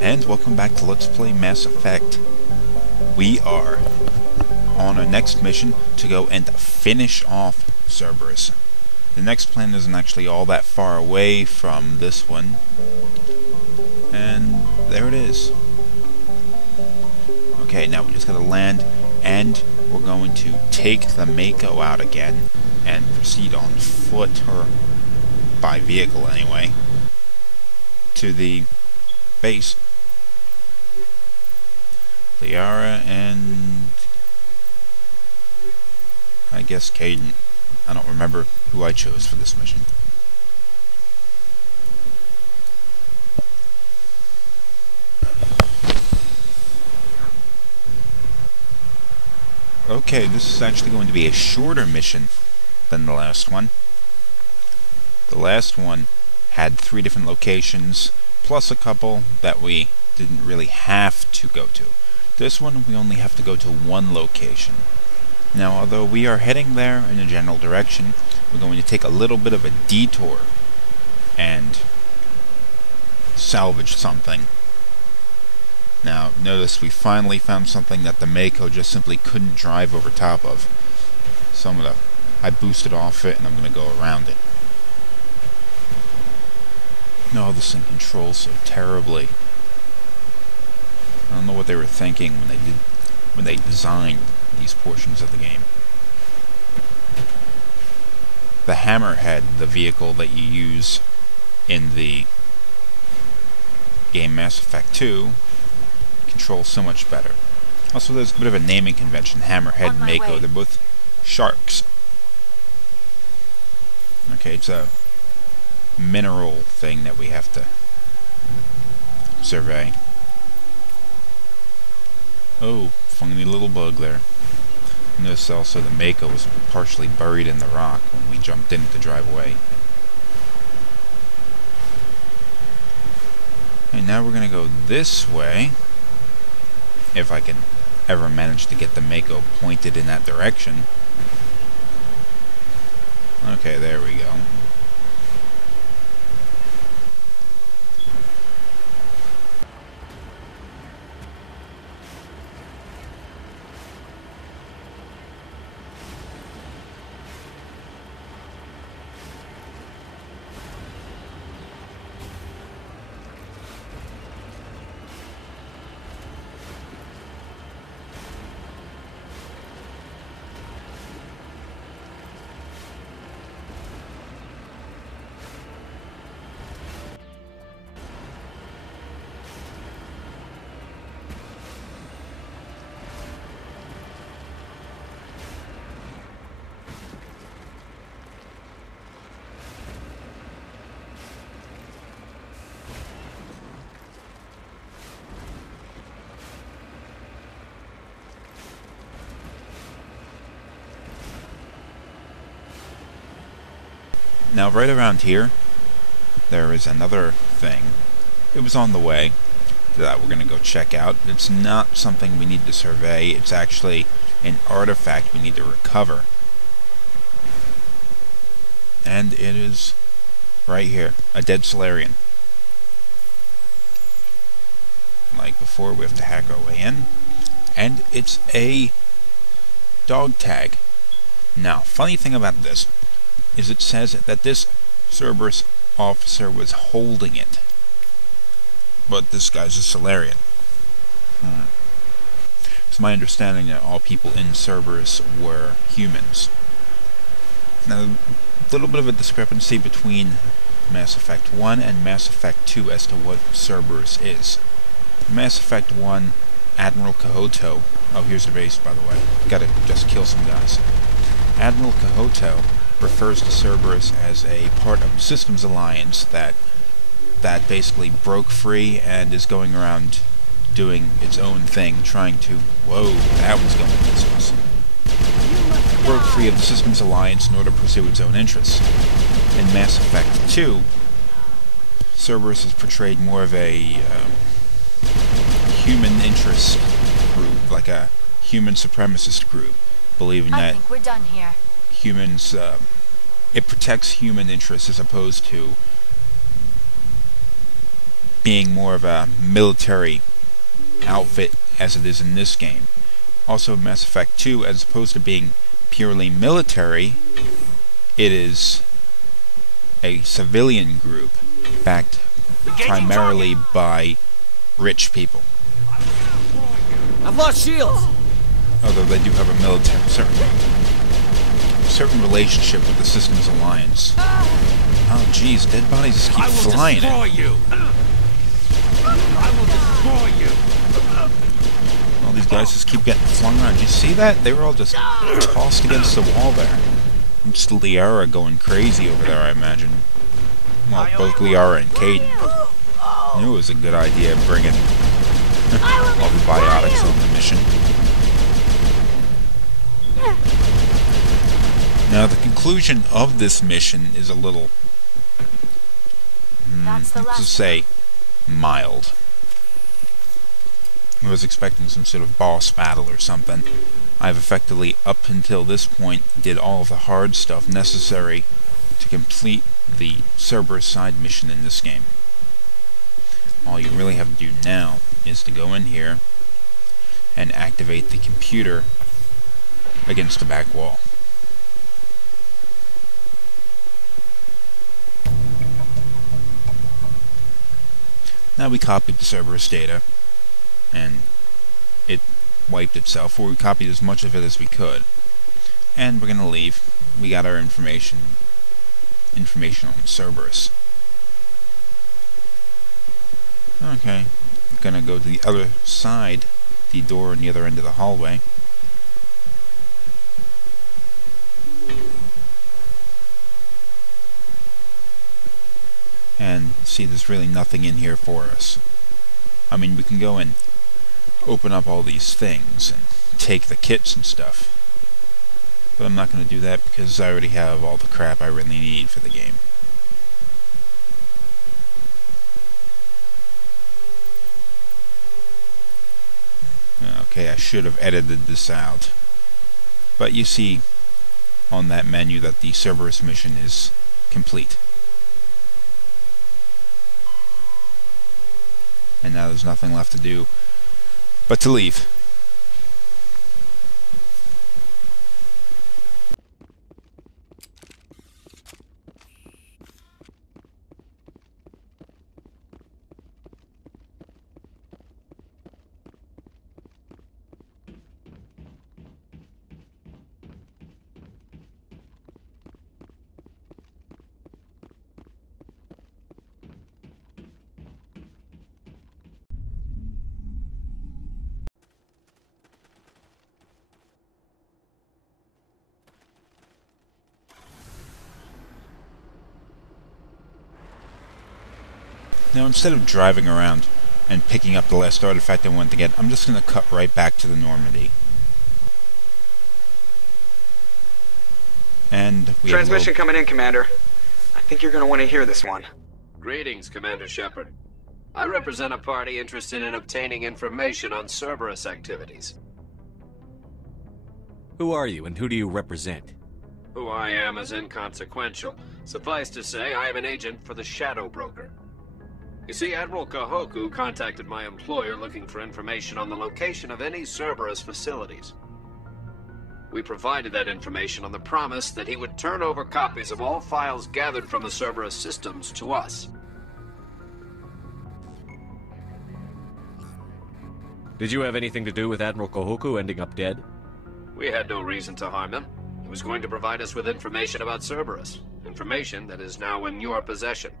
and welcome back to Let's Play Mass Effect. We are on our next mission to go and finish off Cerberus. The next planet isn't actually all that far away from this one, and there it is. Okay, now we just gotta land, and we're going to take the Mako out again and proceed on foot, or by vehicle anyway, to the base. Liara and I guess Caden. I don't remember who I chose for this mission. Okay, this is actually going to be a shorter mission than the last one. The last one had 3 different locations, plus a couple that we didn't really have to go to. This one, we only have to go to 1 location. Now, although we are heading there in a general direction, we're going to take a little bit of a detour and salvage something. Now, notice we finally found something that the Mako just simply couldn't drive over top of. So I boosted off it and I'm going to go around it. No, this thing controls so terribly. I don't know what they were thinking when they designed these portions of the game. The Hammerhead, the vehicle that you use in the game Mass Effect 2, controls so much better. Also, there's a bit of a naming convention. Hammerhead and Mako, they're both sharks. Okay, it's a mineral thing that we have to survey. Oh, funny little bug there. Notice also the Mako was partially buried in the rock when we jumped in to drive away. Okay, now we're going to go this way. If I can ever manage to get the Mako pointed in that direction. Okay, there we go. Now, right around here, there is another thing. It was on the way that we're going to go check out. It's not something we need to survey. It's actually an artifact we need to recover. And it is right here, a dead Solarian. Like before, we have to hack our way in. And it's a dog tag. Now, funny thing about this is it says that this Cerberus officer was holding it. But this guy's a Solarian. It's my understanding that all people in Cerberus were humans. Now, a little bit of a discrepancy between Mass Effect 1 and Mass Effect 2 as to what Cerberus is. Mass Effect 1, Admiral Kahoku. Oh, here's the base, by the way. Gotta just kill some guys. Admiral Kahoku refers to Cerberus as a part of the Systems Alliance that basically broke free and is going around doing its own thing, trying to... Whoa, that was going business. Broke free of the Systems Alliance in order to pursue its own interests. In Mass Effect 2, Cerberus is portrayed more of a human interest group, like a human supremacist group, believing that we're done here. Humans, it protects human interests as opposed to being more of a military outfit as it is in this game. Also, Mass Effect 2, as opposed to being purely military, it is a civilian group backed primarily by rich people. I've lost shields! Although they do have a military, certain relationship with the Systems Alliance. Oh jeez, dead bodies just keep flying. I will destroy you! I will destroy you! All these guys just keep getting flung around. Did you see that? They were all just tossed against the wall there. Just Liara going crazy over there, I imagine. Well, both Liara and Caden. I knew it was a good idea bringing all the biotics on the mission. Now, the conclusion of this mission is a little, let's just say, mild. I was expecting some sort of boss battle or something. I've effectively, up until this point, did all of the hard stuff necessary to complete the Cerberus side mission in this game. All you really have to do now is to go in here and activate the computer against the back wall. Now we copied the Cerberus data, and it wiped itself, or we copied as much of it as we could. And we're gonna leave. We got our information on Cerberus. Okay, I'm gonna go to the other side, the door on the other end of the hallway. And see, there's really nothing in here for us. I mean, we can go and open up all these things and take the kits and stuff. But I'm not going to do that because I already have all the crap I really need for the game. Okay, I should have edited this out. But you see on that menu that the Cerberus mission is complete. And now there's nothing left to do but to leave. Now, instead of driving around and picking up the last artifact I wanted to get, I'm just going to cut right back to the Normandy. And we Transmission coming in, Commander. I think you're going to want to hear this one. Greetings, Commander Shepard. I represent a party interested in obtaining information on Cerberus activities. Who are you, and who do you represent? Who I am is inconsequential. Suffice to say, I am an agent for the Shadow Broker. You see, Admiral Kahoku contacted my employer looking for information on the location of any Cerberus facilities. We provided that information on the promise that he would turn over copies of all files gathered from the Cerberus systems to us. Did you have anything to do with Admiral Kahoku ending up dead? We had no reason to harm him. He was going to provide us with information about Cerberus. Information that is now in your possession.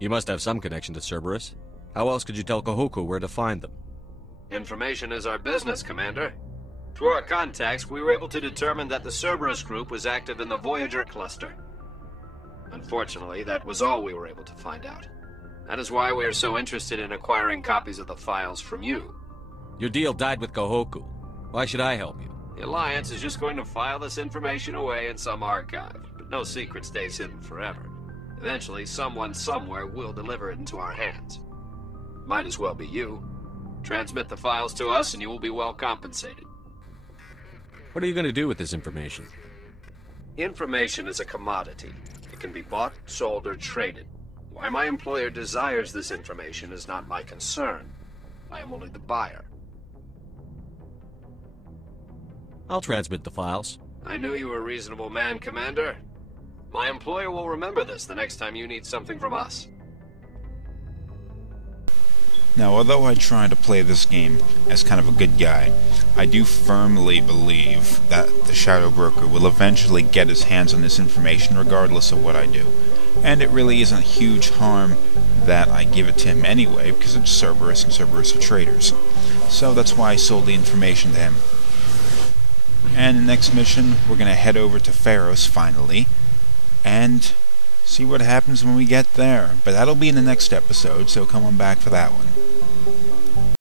You must have some connection to Cerberus. How else could you tell Kahoku where to find them? Information is our business, Commander. Through our contacts, we were able to determine that the Cerberus group was active in the Voyager cluster. Unfortunately, that was all we were able to find out. That is why we are so interested in acquiring copies of the files from you. Your deal died with Kahoku. Why should I help you? The Alliance is just going to file this information away in some archive, but no secret stays hidden forever. Eventually, someone somewhere will deliver it into our hands. Might as well be you. Transmit the files to us and you will be well compensated. What are you going to do with this information? Information is a commodity. It can be bought, sold, or traded. Why my employer desires this information is not my concern. I am only the buyer. I'll transmit the files. I knew you were a reasonable man, Commander. My employer will remember this the next time you need something from us. Now, although I try to play this game as kind of a good guy, I do firmly believe that the Shadow Broker will eventually get his hands on this information regardless of what I do. And it really isn't huge harm that I give it to him anyway, because it's Cerberus, and Cerberus are traitors. So that's why I sold the information to him. And the next mission, we're going to head over to Pharos finally, and see what happens when we get there. But that'll be in the next episode, so come on back for that one.